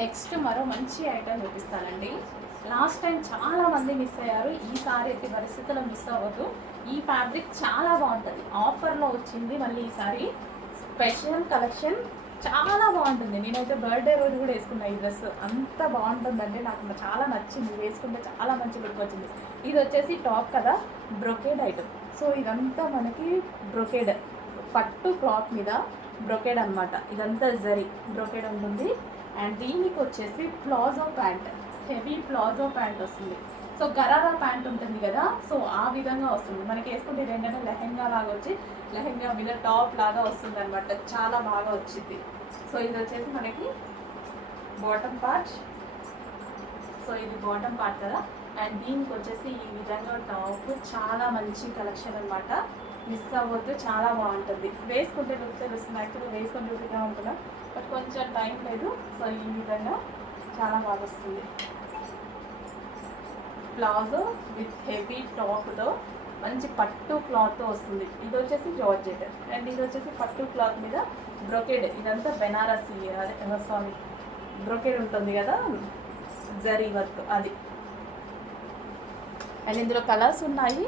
Next మరో మంచి item చూపిస్తానండి. లాస్ట్ టైం చాలా మంది మిస్ అయ్యారు, ఈసారి ఎట్టి పరిస్థితుల్లో మిస్ అవ్వదు. ఈ ఫ్యాబ్రిక్ చాలా బాగుంటుంది, ఆఫర్లో వచ్చింది. మళ్ళీ ఈసారి స్పెషల్ కలెక్షన్ చాలా బాగుంటుంది. నేనైతే బర్త్డే రోజు కూడా వేసుకున్నా ఈ డ్రెస్, అంత బాగుంటుందండి. నాకు చాలా నచ్చింది, వేసుకుంటే చాలా మంచి లుక్ వచ్చింది. ఇది వచ్చేసి టాప్ కదా, బ్రొకేడ్ ఐటమ్. సో ఇదంతా మనకి బ్రొకేడ్, పట్టు క్లాత్ మీద బ్రొకేడ్ అనమాట. ఇదంతా జరీ బ్రొకేడ్ ఉంటుంది. అండ్ దీనికి వచ్చేసి palazzo pant, heavy palazzo pant వస్తుంది. సో గరారా ప్యాంట్ ఉంటుంది కదా, సో ఆ విధంగా వస్తుంది. మనకి వేసుకుంటే ఏంటంటే లెహెంగా లాగా వచ్చి, లెహెంగా మీద టాప్ లాగా వస్తుంది అనమాట. చాలా బాగా వచ్చింది. సో ఇది వచ్చేసి మనకి బాటమ్ పార్ట్. సో ఇది బాటమ్ పార్ట్ కదా. అండ్ దీనికి వచ్చేసి ఈ విధంగా టాప్, చాలా మంచి కలెక్షన్ అనమాట. మిస్ అవ్వద్దు, చాలా బాగుంటుంది. వేసుకుంటే లుక్ తెలుస్తుంది. యాక్చువల్గా వేసుకొని చూపిద్దాం అనుకున్నా, బట్ కొంచెం టైం లేదు. సో ఈ విధంగా చాలా బాగా వస్తుంది. ప్లాజో విత్ హెవీ టాప్తో మంచి పట్టు క్లాత్తో వస్తుంది. ఇది వచ్చేసి జార్జెట్. అండ్ ఇది వచ్చేసి పట్టు క్లాత్ మీద బ్రొకేడ్. ఇదంతా బెనారసి, అదే సారీ బ్రొకేడ్ ఉంటుంది కదా, జరీ వర్క్ అది. అండ్ ఇందులో కలర్స్ ఉన్నాయి.